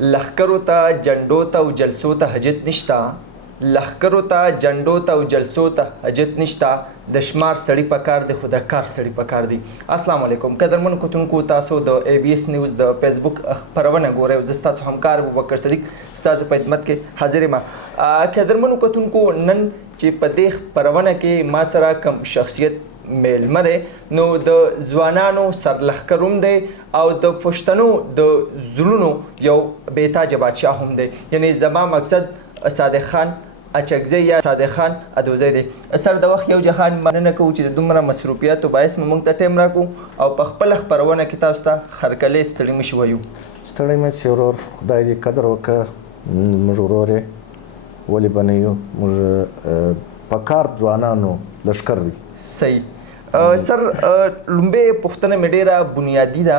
لښکرو ته جنډو ته او جلسو ته حاجت نشته، لښکرو ته جنډو ته او جلسو ته حاجت نشته، د شمار سړي په کار دی خو د کار سړي په کار دی. السلام علیکم قدرمنو کتونکو، تاسو د ABS نیوز د فیسبوک خپرونه ګورئ او زه ستاسو همکار ابوبکر صدیق ستاسو په خدمت کې حاضر یم. قدرمنو کتونکو، نن چې په دې خپرونه کې ما سره کوم شخصیت میلمه دی نو د ځوانانو سرلښکر دی او د پښتنو د زړونو یو بېتاجه بادشاه هم دی. یعنی زما مقصد صادق خان اچکزی یا صادق خان ادوزی دی. سر د وخت یو جهان مننه کوو چې د دومره مصروفیاتو باعث مو موږ ته ټایم راکړو او په خپله خپرونه کې تاسو ته هرکلی ستړي مه شي وایو. ستړی مه شي ورور، خدای دې قدر وکړه، موږ ورور یې ولې به نه یو، موږ په کار ځوانانو لښکر دی. صحیح. سر لومبۍ پوښتنه مې ډېره بنیادي ده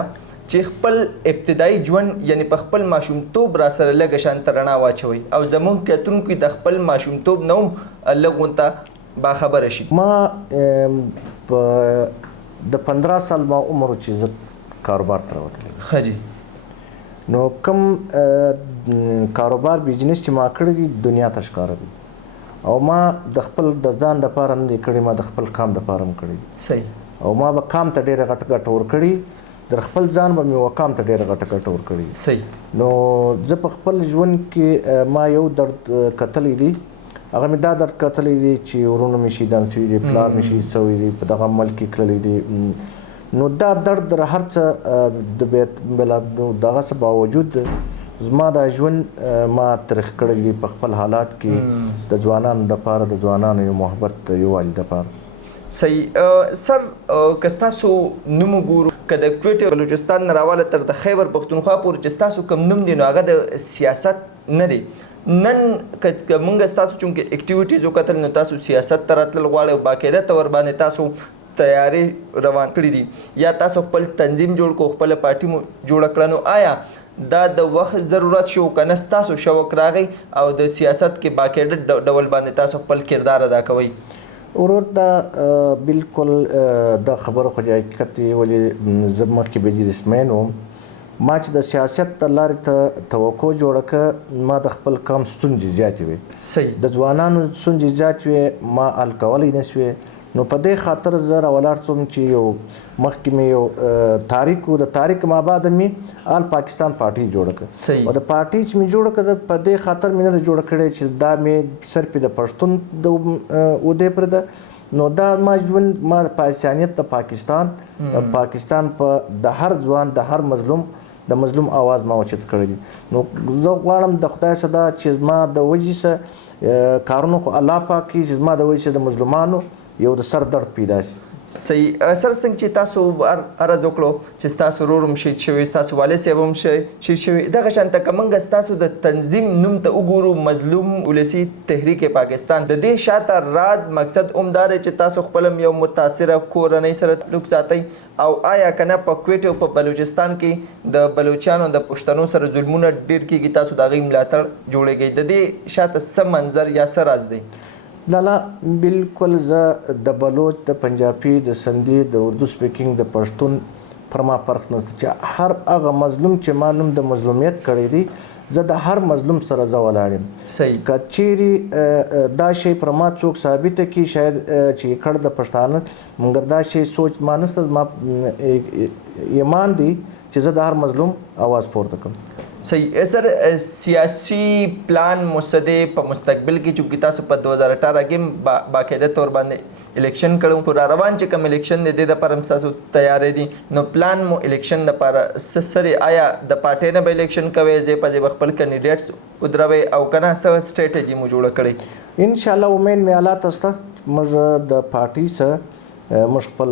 چې خپل ابتدایي ژوند یعنی په خپل ماشومتوب را سره لږه شانته رڼا واچوئ او زموږ کتونکو د خپل ماشومتوب نه هم لږ غونته باخبره شي. ما د 15 سال ما عمر چې زه کاروبار ته راوتلی. ښه جي. نو کوم کاروبار بزنس چې ما کړی دی دنیا ته ښکاره دی او ما د خپل د ځان دپاره نه دی کړی، ما د خپل قام دپاره هم کړی. صحیح. او ما به قام ته ډېره غټه ګټه ورکړي، در خپل ځان به مې وقام ته ډېره غټه ګټه ورکړي. صحیح. نو زه په خپل ژوند کې ما یو درد کتلی دی، هغه مې دا درد کتلی دی چې ورونه مې شهیدان شوي دي، پلار مې شهید شوی دی، په دغه عمل کې کړلی دی. نو دا درد در هر څه د دغه څه باوجود زما دا ژوند ما ترخ کړی دی په خپل حالات کې د ځوانانو دپاره، د ځوانانو یو محبت یووالي دپاره. صحیح. سر که ستاسو نوم وګورو، که د کوټې بلوچستان نه راواله تر د خیبر پښتونخوا پورې چې ستاسو کوم نوم دی نو هغه د سیاست نه دی. نن که موږ ستاسو چونکې اکټیویټیز وکتل نو تاسو سیاست ته راتلل غواړئ او باقاعده طور باندې تاسو تیارې روان کړي دي یا تاسو خپل تنظیم جوړ کړو، خپله پارټي مو جوړه کړه، نو آیا دا د وخت ضرورت شو که نه ستاسو شوق راغی او د سیاست کې باقاعده ډول باندې تاسو خپل کردار ادا کوئ؟ ورور دا بالکل دا خبره خو حقیقت دی، ولې زه مخکې بزنسمین وم. ما چې د سیاست ته لارې ته توقع جوړه کړه، ما د خپل قام ستونزې زیاتې وې. صحیح. د ځوانانو ستونزې زیاتې وې، ما حل کولی نه سوې. نو په دې خاطر زه راولاړ شوم چې یو مخکې مې یو تاریک و، د تاریک مابعد مې آل پاکستان پارټي جوړه کړه. صحیح. او د پارټي چې مې جوړه کړه په دې خاطر مې نه ده جوړه کړې چې دا مې صرف د پښتون د عهدې پر ده، نو دا ما ژوند ما په انسانیت د پاکستان په د هر ځوان د هر مظلوم آواز ما اوچت کړی دی. نو زه غواړم د خدای څخه دا چې زما د وجې څه کارونو خو الله پاک کړي چې زما د وجې څه د مظلومانو یو د سر درد پیدا شي. صحیح. سر څنګه چې تاسو عرض وکړو چې ستاسو ورور هم شهید شوی، ستاسو والد صاحب هم شهید شوی، دغه شانته که موږ ستاسو د تنظیم نوم ته وګورو، مظلوم ولسي تحریک پاکستان، د دې شاته راز مقصد همدا دی چې تاسو خپل یو متاثره کورنۍ سره تعلق ساتئ او آیا که نه په کوټې او په بلوچستان کې د بلوچانو د پښتنو سره ظلمونه ډېر کېږي، تاسو د هغوی ملاتړ جوړېږئ، د دې شاته څه منظر یا څه راز دی؟ لالا بالکل زه د بلوچ، د پنجابي، د سندي، د اردو سپیکینګ، د پښتون پر ما فرق نشته چې هر هغه مظلوم چې ما نوم د مظلومیت کړی دی، زه د هر مظلوم سره زه ولاړ یم. صحیح. که چیرې دا شی پر ما څوک ثابته کړي شاید چې کړ د پښتانه، مګر دا شی سوچ ما نشته، زما ایمان دی چې زه د هر مظلوم آواز پورته کړم. صحیح. سر سیاسی پلان مصدې په مستقبل کې چونکې تاسو په 2018 کې باقاعده طور باندې الیکشن کړو، پر روان چې کوم الیکشن دی د دې لپاره هم ستاسو تیارې دي، نو پلان مو الیکشن لپاره څه سرې؟ آیا د پارټۍ نه به الیکشن کوئ، ځای په ځای به خپل کینډیډیټس ودروئ او که نه څه سټریټجي مو جوړه کړئ؟ انشاءالله امید مې الله ته شته، موږ د پارټۍ څخه موږ خپل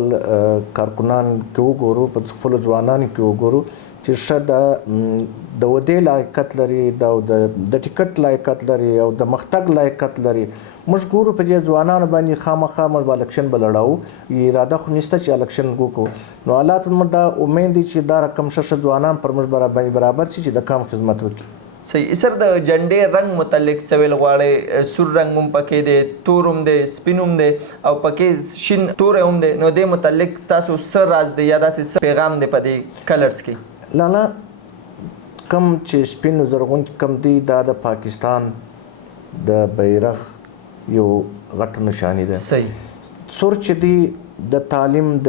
کارکنان کې وګورو، په خپلو ځوانانو کې وګورو چې ښه د ودې لایقت لري، د ټیکټ لایقت لري او د مختګ لایقت لري. موږ ګورو په دې ځوانانو باندې خامخا موږ به الکشن به لړاو، اراده خو نشته چې الکشن وکړو. نو الله ته موږ دا امید دی چې دا رقم ښه ځوانان پر موږ برابر شي چې د قام خدمت وکړي. صحیح. سر د جنډې رنګ متعلق څه ویل غواړئ؟ سور رنګ هم پکې دی، تور هم دی، سپین هم دی او پکې شین توری هم دی، نو دې متعلق تاسو څه راز دی یا داسې څه پیغام دی په دې کلرز کې؟ لالا کم چې سپین زرغون کم دی دا د پاکستان د بیرغ یو غټه نشانی ده. صحیح. سور چې دی د تعلیم د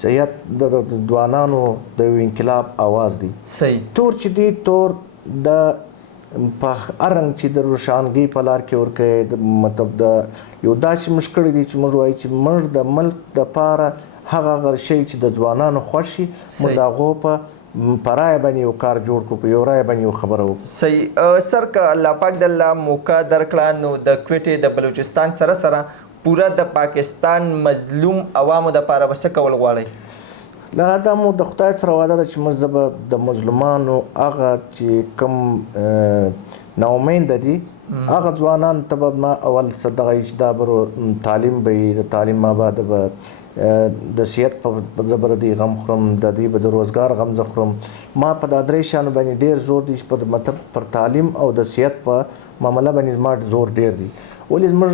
صحت د ځوانانو د انقلاب आवाज دی. صحیح. تور چې دی تور د په ارنګ چې د روښانګۍ په لار کې ورکوي د مطلب د یو داسې مشکل دی چې موږ وایو چې موږ د ملک دپاره هغه هغه شی چې د ځوانانو خوښ شي موږ د هغو په رایه باندې یو کار جوړ کړو، په یو رایه باندې یو خبره وکړو. صحیح. سر که الله پاک د الله موقع درکړه نو د کویټې د بلوچستان سره سره پوره د پاکستان مظلوم عوامو دپاره به څه کول غواړئ؟ لره دا مو د خدای سره وعده ده چې موږ به د مظلومانو هغه چې کوم ناامیده دي هغه ځوانانو ته به ما اول څه دغه چې دا به تعلیم به وي، د تعلیم ما بعد به د صحت په زه به د دې غم خورم، د دې به د روزګار غم زه خورم. ما په دا درې شیانو باندې ډېر زور دی چې په مطلب پر تعلیم او د صحت په معامله باندې زما زور ډېر دی. ولې زموږ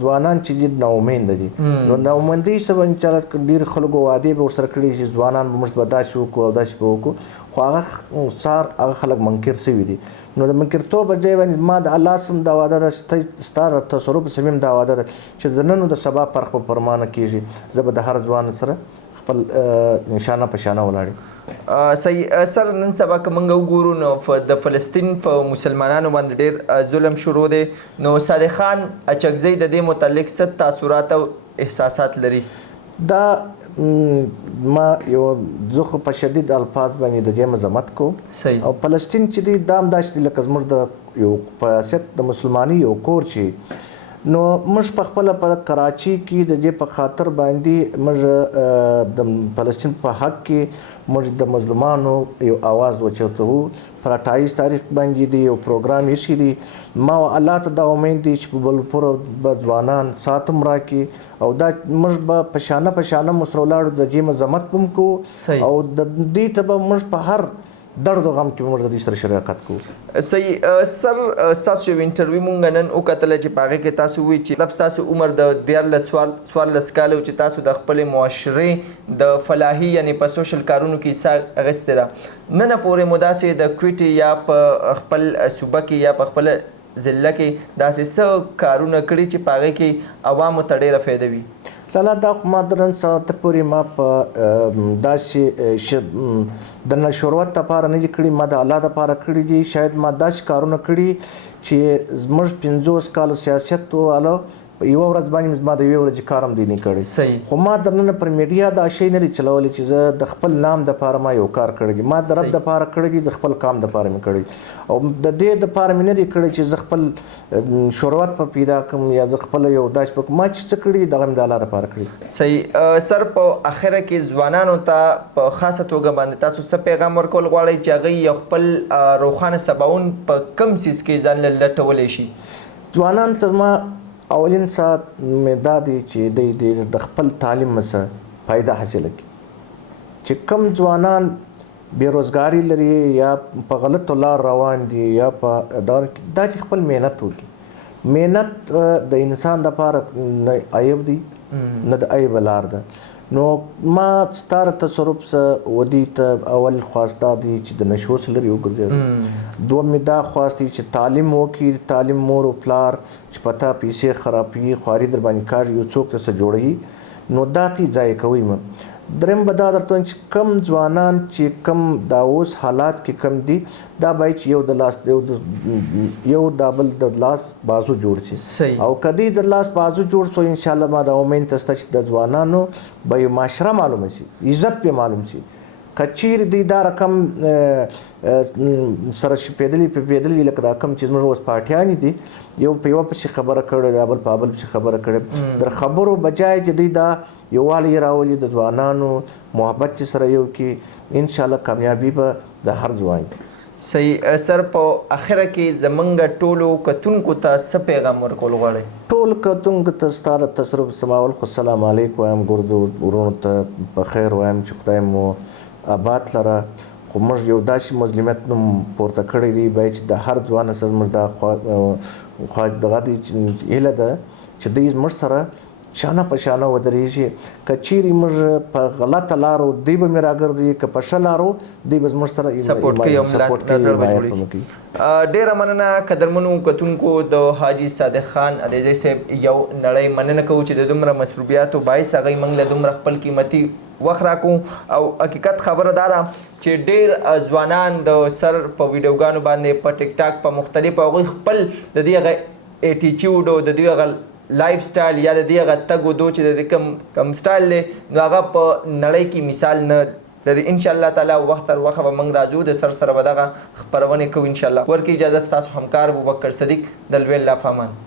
ځوانان چې دي ناامیده دي نو ناامیدۍ سبب انشاءالله ډېر خلکو وعدې به ورسره کړي چې ځوانان به موږ به داسې وکړو او داسې به وکړو، خو هغه سار هغه خلک منکر شوي دي. نو د منکرتوب په ځای باندې ما د الله سم دا وعده ده، ستا د تصرف سمیم دا وعده ده چې د نن او د سبا فرق به پر ما نه کېږي، زه به د هر ځوان سره خپل نشانه په شانه ولاړ یم. صحیح. سر نن سبا که موږ وګورو نو د فلسطین په مسلمانانو باندې ډېر ظلم شروع دی. نو صادق خان اچکزی د دې متعلق څه تاثرات او احساسات لري؟ دا ما یو زه خو په شدید الفاظ باندې د دې مذمت کوم. صحیح. او فلسطین چې دی دا هم داسې دی لکه زموږ د یو په حیثیت د مسلمانۍ یو کور چې نو موږ په خپله په کراچي کې د دې په خاطر باندې موږ د فلسطین په حق کې موږ د مظلومانو یو आवाज وچوتو. پر 28 تاریخ باندې دی یو پروګرام ایښی دی. ما الله ته دا امید دی چې په بلپور به ځوانان ساتم راکړي او دا موږ به په شانه موږ سره ولاړو د دې مذمت به هم کوو او د دې ته به موږ په هر درد و غم کې موږ د دې سره شراکت کوو. صحیح. سر ستاسو یو انټرویو مونږ نن وکتله چې په هغې کې تاسو وایي چې مطلب ستاسو عمر د 14 کاله و چې تاسو د خپلې معاشرې د فلاحي یعنې په سوشل کارونو کې حصه اخیستې ده. نن پورې مو داسې د کویټې یا په خپل صوبه کې یا په خپله ضلع کې داسې څه کارونه کړي چې په هغې کې عوامو ته ډېره فایده وي؟ لالا دا خو ما د نن ساعته پورې ما په داسې د نشروت لپاره نه دي کړي، ما د الله دپاره کړي دي. شاید ما داسې کارونه کړي چې زموږ 50 کالو سیاست والا یوه ورځ باندې زما د یوې ورځې کار هم دی نه کړی. صحیح. خو ما د نن پر میډیا دا شی نه دی چلولی چې زه د خپل نام دپاره ما یو کار کړی دی. ما د رب دپاره کړی دی، د خپل کام دپاره مې کړی او د دې دپاره مې نه دی کړی چې زه خپل شهرت په پیدا کړم یا زه خپله یو داسې په ما چې څه کړي دي دغه مې د الله دپاره کړي. صحیح. سر په اخره کې ځوانانو ته په خاصه توګه باندې تاسو څه پیغام ورکول غواړئ چې هغوی یو خپل روښانه سباون په کوم څیز کې ځان لټولی شي؟ ځوانانو ته ما اولین ساعت مې دا دی چې دوی د خپل تعلیم څخه فایده حاصله کړي. چې کم ځوانان بېروزګاري لري یا په غلطو لار روان دي یا په دا چې خپل محنت وکړي. محنت د انسان دپاره نه عیب دی نه د عیب لار ده. نو ما ستاره تصرف څه ودی ته اول خواسته دی چې د نشو څخه لرې وګرځي. دوم مې دا خواست دی چې تعلیم وکړي، تعلیم مور او پلار چې پتا پیسې خرابوي خواري در باندې کار یو څوک ته څه جوړوي نو دا تی ضایع کوي. دریم به دا درته وایم چې کم ځوانان چې کم دا اوس حالات کې کم دي دا باید چې یو د لاس یو د بل د لاس بازو جوړ شي او کدی د لاس بازو جوړ شو انشاءالله ما دا امید تسته چې د ځوانانو به یو معاشره معلومه شي، عزت په معلوم شي. کچیر دی دا رقم سره پیدلی لکه دا کم چې زموږ اوس پارټیانې دي یو په یوه پسې خبره کړې ده بل په بل پسې خبره کړې. در خبرو بجای چې دوی دا یووالی راولي د ځوانانو محبت چې سره یو کې انشاءالله کامیابي به د هر ځوان. صحیح. سر په اخره کې زمونږ ټولو کتونکو ته څه پیغام ورکول غواړئ؟ ټول کتونکو ته ستاره تصرف سماول خو سلام علیکم وایم، ګردو ورونو ته په خیر وایم چې خدای مو آباد لره. خو موږ یو داسې مظلومیت نوم پورته کړی دی باید چې د هر ځوان سره موږ دا دغه دی هیله ده چې دوی موږ سره شانه په شانه ودرېږي که چیرې موږ په غلطه لارو دوی به مې راګرځوي که په ښه لارو دوی به زموږ سره سپورټ کوي او ملاتړ به جوړوي. ډېره مننه قدرمنو کتونکو د حاجي صادق خان علیزی صاحب یو نړۍ مننه کوو چې د دومره مصروفیاتو باعث هغوی موږ له دومره خپل قیمتي وخت راکو او حقیقت خبره دا ده چې ډېر ځوانان د سر په ویډیوګانو باندې په ټیک ټاک په مختلفو هغوی خپل د دې هغه ایټیچیوډ او د دوی هغه لایف سټایل یا د دې هغه تګ و دو چې د کوم سټایل دی نو هغه په نړۍ کې مثال نه لري. انشاءالله تعالی وخت تر وخته به موږ راځو د سره به دغه خپرونې کوو انشاءالله. ورکې اجازه ستاسو همکار ابوبکر صدیق د لوی الله په امان.